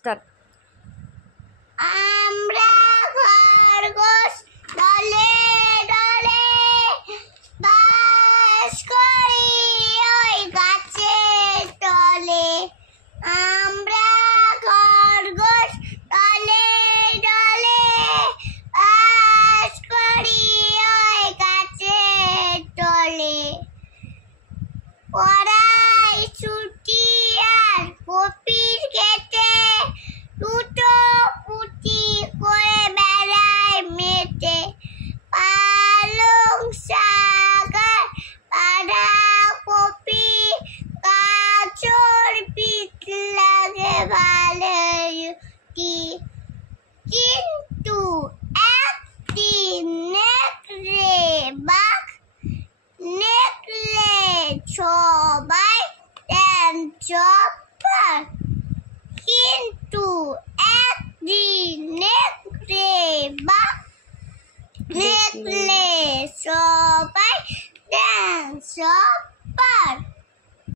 Start. আমরা খরগোশ দলে দলে বাস করি ওই গাছের তলে। আমরা খরগোশ দলে দলে বাস করি ওই গাছের তলে। পড়াই ছুটি আর কপির খেতে দুটো পুঁটি করে বেড়ায় মেতে। পালং শাক আর বাঁধাকপি গাজর বিট লাগে ভালোই। কিন্তু একদিন নেকড়ে বাঘ নেকড়ে সবাই দেন চপ্পর। কিন্তু একদিন নেকড়ে বাঘ নেকড়ে সবাই